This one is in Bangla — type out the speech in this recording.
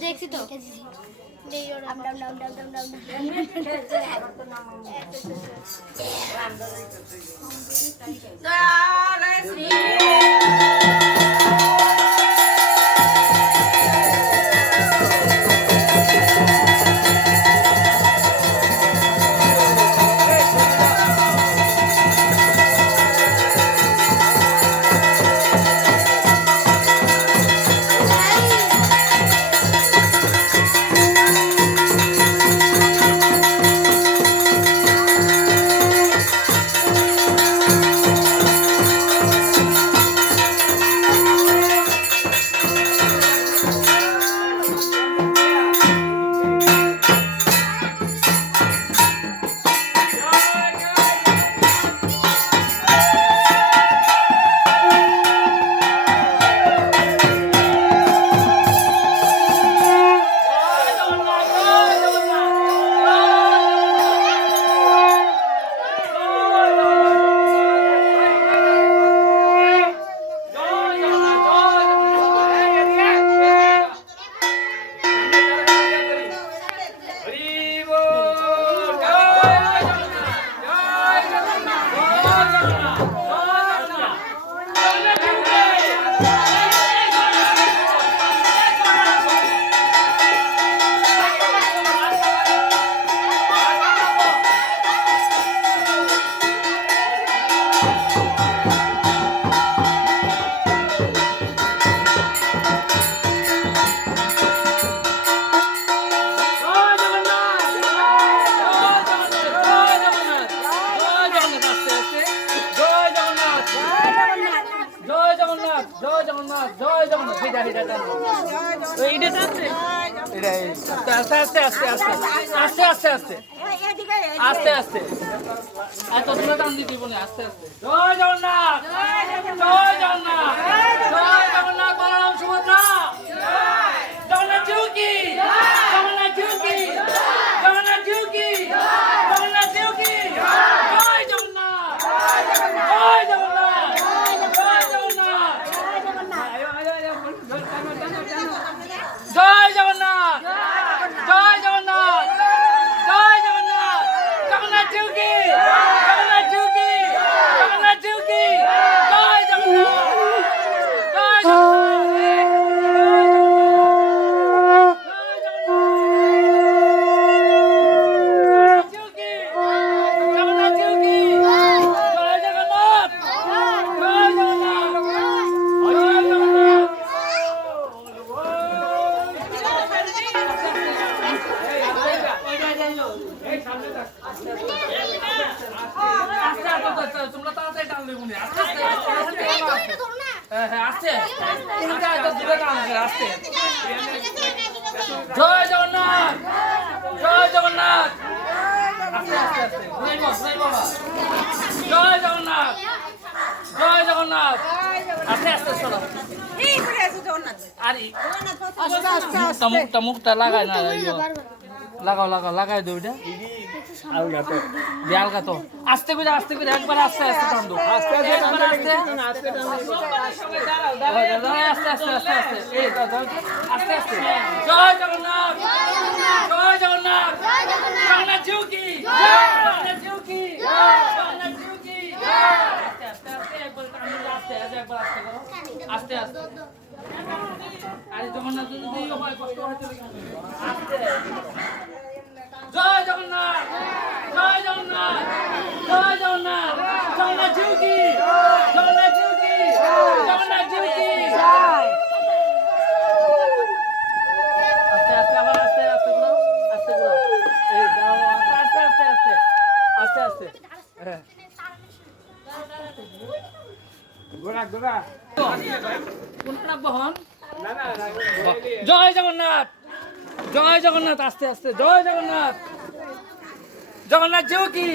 দেখছি তো আপ আস্তে আস্তে আস্তে আস্তে আস্তে আস্তে আস্তে। আস্তে আস্তে। এত দূরে টান দিতে আস্তে আস্তে। জয় জগন্নাথ! জয় জগন্নাথ! জয় জগন্নাথ তোমরা তাড়াতাড়ি টান দেবো আস্তে আস্তে আস্তে জয় জগন্নাথ জয় জগন্নাথ আস্তে আস্তে আস্তে জয় জগন্নাথ জয় জগন্নাথ আস্তে আস্তে চলো আরে মুখটা লাগায় না লাগাও লাগাও লাগাই দে ওইটা আলগা তো দেয়ালকা তো আস্তে করে আস্তে করে একবার আস্তে আস্তে টান দো আস্তে আস্তে একবার আস্তে আস্তে আস্তে আস্তে আস্তে জয় জগন্নাথ জয় জগন্নাথ জগন্নাথ জিউ কি জগন্নাথ জিউ কি জগন্নাথ জিউ কি আস্তে আস্তে আস্তে একবার টান দিলে আস্তে আস্তে একবার আস্তে করো আস্তে আস্তে জয় জগন্নাথ জয় জগন্নাথ জয় জগন্নাথ জগন্নাথ জিউ কি জয় জগন্নাথ। জয় জগন্নাথ আস্তে আস্তে। জয় জগন্নাথ। জগন্নাথ জিউ কি?